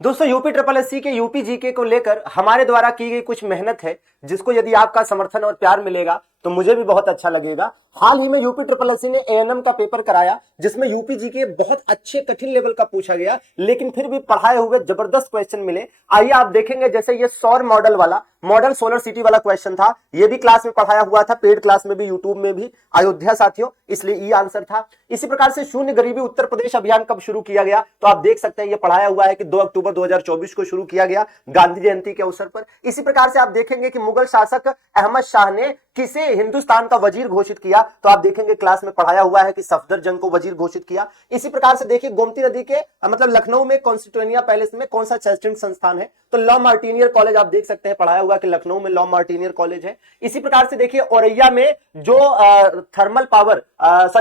दोस्तों UP triple SC के UP GK को लेकर हमारे द्वारा की गई कुछ मेहनत है, जिसको यदि आपका समर्थन और प्यार मिलेगा तो मुझे भी बहुत अच्छा लगेगा। हाल ही में यूपी ट्रिपल एससी ने एएनएम का पेपर कराया, जिसमें यूपी जीके बहुत अच्छे कठिन लेवल का पूछा गया, लेकिन फिर भी पढ़ाए हुए जबरदस्त क्वेश्चन मिले। आइए आप देखेंगे, जैसे ये सौर मॉडल वाला, मॉडल सोलर सिटी वाला क्वेश्चन था, ये भी क्लास में पढ़ाया हुआ था, पेड क्लास में भी, यूट्यूब में भी, अयोध्या साथियों, इसलिए ये आंसर था। इसी प्रकार से शून्य गरीबी उत्तर प्रदेश अभियान कब शुरू किया गया, तो आप देख सकते हैं ये पढ़ाया हुआ है कि 2 अक्टूबर 2024 को शुरू किया गया, गांधी जयंती के अवसर पर। इसी प्रकार से आप देखेंगे कि मुगल शासक अहमद शाह ने किसे हिंदुस्तान का वजीर घोषित किया, तो आप देखेंगे क्लास में पढ़ाया हुआ है कि सफदरजंग को वजीर घोषित किया। इसी प्रकार से देखिए गोमती नदी के मतलब लखनऊ में कॉन्स्टिट्यूनिया पैलेस में कौन सा शैक्षणिक संस्थान है, तो लॉ मार्टिनियर कॉलेज, आप देख सकते हैं पढ़ाया हुआ कि लखनऊ में लॉ मार्टिनियर कॉलेज है। इसी प्रकार से देखिए औरैया में जो थर्मल पावर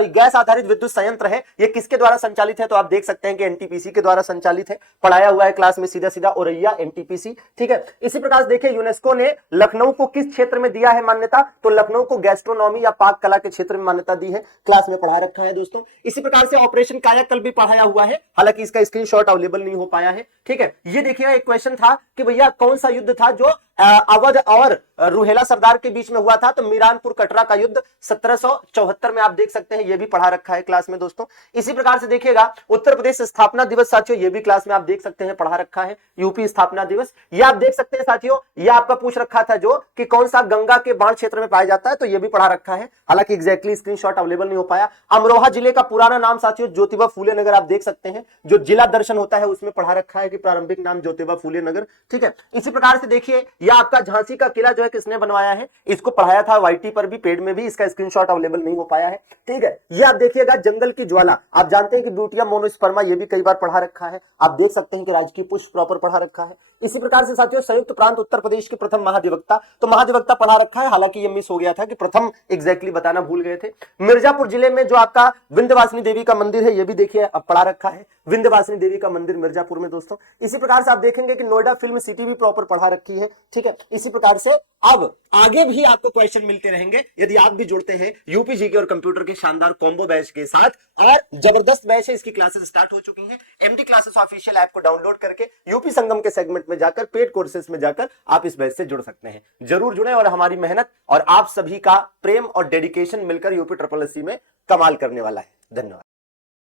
गैस आधारित विद्युत संयंत्र है, ये किसके द्वारा संचालित है, तो आप देख सकते हैं कि एनटीपीसी के द्वारा संचालित है, पढ़ाया हुआ है क्लास में सीधा सीधा औरैया एनटीपीसी, ठीक है। इसी प्रकार से देखिए यूनेस्को ने लखनऊ को किस क्षेत्र में दिया है मान्यता, तो लखनऊ को गैस्ट्रोनॉमी या पाक कला के क्षेत्र में मान्यता दी है, क्लास में पढ़ा रखा है दोस्तों। इसी प्रकार से ऑपरेशन कायाकल्प भी पढ़ाया हुआ है, हालांकि इसका स्क्रीनशॉट अवेलेबल नहीं हो पाया है, ठीक है। ये देखिए एक क्वेश्चन था कि भैया कौन सा युद्ध था जो अवध और रुहेला सरदार के बीच में हुआ था, तो मीरानपुर कटरा का युद्ध 1774 में, आप देख सकते हैं, ये भी पढ़ा रखा है क्लास में दोस्तों। इसी प्रकार से देखिएगा उत्तर प्रदेश स्थापना दिवस साथियों, ये भी क्लास में आप देख सकते हैं पढ़ा रखा है, यूपी स्थापना दिवस। ये आप देख सकते हैं साथियों, ये आपका पूछ रखा था जो कि कौन सा गंगा के बाढ़ क्षेत्र में पाया जाता है, तो ये भी पढ़ा रखा है, हालांकि एग्जैक्टली स्क्रीनशॉट अवेलेबल नहीं हो पाया। अमरोहा जिले का पुराना नाम साथियों ज्योतिबा फूले नगर, आप देख सकते हैं, जो जिला दर्शन होता है उसमें पढ़ा रखा है कि प्रारंभिक नाम ज्योतिबा फूले नगर, ठीक है। इसी प्रकार से देखिए यह आपका झांसी का किला जो है किसने बनवाया है, इसको पढ़ाया था वाईटी पर भी, पेड में भी, इसका स्क्रीनशॉट अवेलेबल नहीं हो पाया है, ठीक है। ये आप देखिएगा जंगल की ज्वाला, आप जानते हैं कि ब्यूटिया मोनोस्पर्मा, ये भी कई बार पढ़ा रखा है, आप देख सकते हैं कि राजकीय पुष्प प्रॉपर पढ़ा रखा है। इसी प्रकार से साथियों संयुक्त प्रांत उत्तर प्रदेश के प्रथम महाधिवक्ता, तो महाधिवक्ता पढ़ा रखा है, हालांकि ये मिस हो गया था कि प्रथम एग्जैक्टली बताना भूल गए थे। मिर्जापुर जिले में जो आपका विंध्यवासिनी देवी का मंदिर है, ये भी देखिए अब पढ़ा रखा है, विंध्यवासिनी देवी का मंदिर मिर्जापुर में दोस्तों। इसी प्रकार से आप देखेंगे कि नोएडा फिल्म सिटी भी प्रॉपर पढ़ा रखी है, ठीक है। इसी प्रकार से अब आगे भी आपको क्वेश्चन मिलते रहेंगे यदि आप भी जुड़ते हैं यूपी जीके और कंप्यूटर के शानदार कॉम्बो बैच के साथ, और जबरदस्त बैच है, इसकी क्लासेस स्टार्ट हो चुकी हैं। एमडी क्लासेस ऑफिशियल ऐप को डाउनलोड करके यूपी संगम के सेगमेंट में जाकर, पेड कोर्सेज में जाकर आप इस बैच से जुड़ सकते हैं। जरूर जुड़े, और हमारी मेहनत और आप सभी का प्रेम और डेडिकेशन मिलकर यूपी ट्रिपल एससी में कमाल करने वाला है। धन्यवाद।